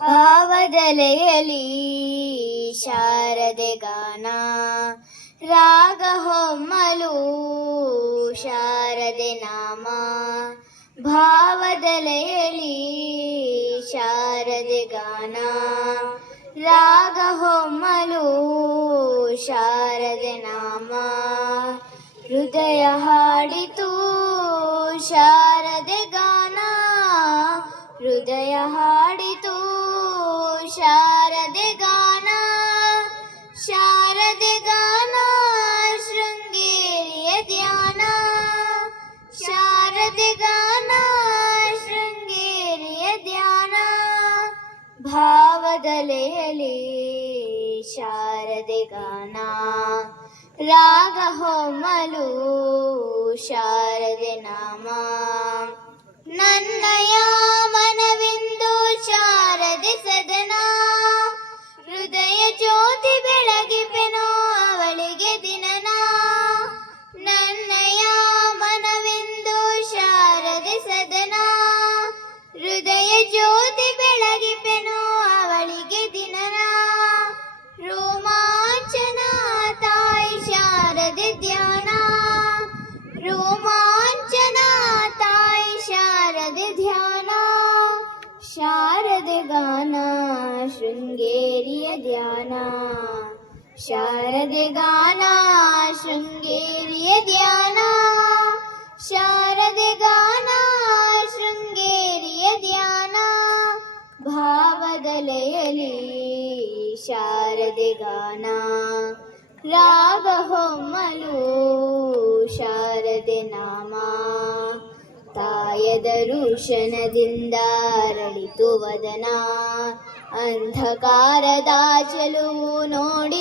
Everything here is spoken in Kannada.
ಭಾವದಲೆಯಲಿ ಶಾರದೆ ಗಾನ ರಾಗ ಹೊಮ್ಮಲು ಶಾರದೆ ನಾಮ. ಭಾವದಲೆಯಲಿ ಶಾರದೆ ಗಾನ ರಾಗ ಹೊಮ್ಮಲು ಶಾರದೆ ನಾಮ. ಹೃದಯ ಹಾಡಿತು ಶಾರದೆ ಗಾನ ಹೃದಯ ಹಾಡಿತು ಶಾರದೆ ಗಾನ. ಶಾರದೆ ಗಾನ ಶೃಂಗೇರಿಯ ಧ್ಯಾನ ಶಾರದೆ ಗಾನ ಶೃಂಗೇರಿಯ ಧ್ಯಾನ. ಭಾವದಲೆಯಲಿ ಶಾರದೆ ಗಾನ ರಾಗ ಹೊಮ್ಮಲು ಶಾರದೆ ನಾಮ. ನನ್ನಯ ಮನವಿಂದು ಶಾರದೆ ಸದನ ಹೃದಯ ಜ್ಯೋತಿ ಬೆಳಗಿಪೆನೋ ಅವಳಿಗೆ ದಿನನ. ನನ್ನಯ ಮನವಿಂದು ಶಾರದೆ ಸದನ ಹೃದಯ ಜ್ಯೋತಿ ಬೆಳಗಿಪೆನೋ ಅವಳಿಗೆ ದಿನನ. ರೋಮಾಂಚನ ತಾಯಿ ಶಾರದೆ ಧ್ಯಾನ ರೋಮಾಂಚನ ತಾಯಿ ಶಾರದೆ ಧ್ಯಾನ. ಶಾರದೆ ಗಾನ ಶೃಂಗೇರಿಯ ಧ್ಯಾನ ಶಾರದೆ ಗಾನ ಶೃಂಗೇರಿಯ ಧ್ಯಾನ. ಶಾರದೆ ಗಾನ ಶೃಂಗೇರಿಯ ಧ್ಯಾನ. ಭಾವದಲೆಯಲಿ ಶಾರದೆ ಗಾನ ರಾಗ ಹೊಮ್ಮಲು ಶಾರದೆ ನಾಮ. ತಾಯದ ಋಷಣದಿಂದ ಅರಳಿತು ವದನ ಅಂಧಕಾರದ ಚೆಲುವು ನೋಡಿ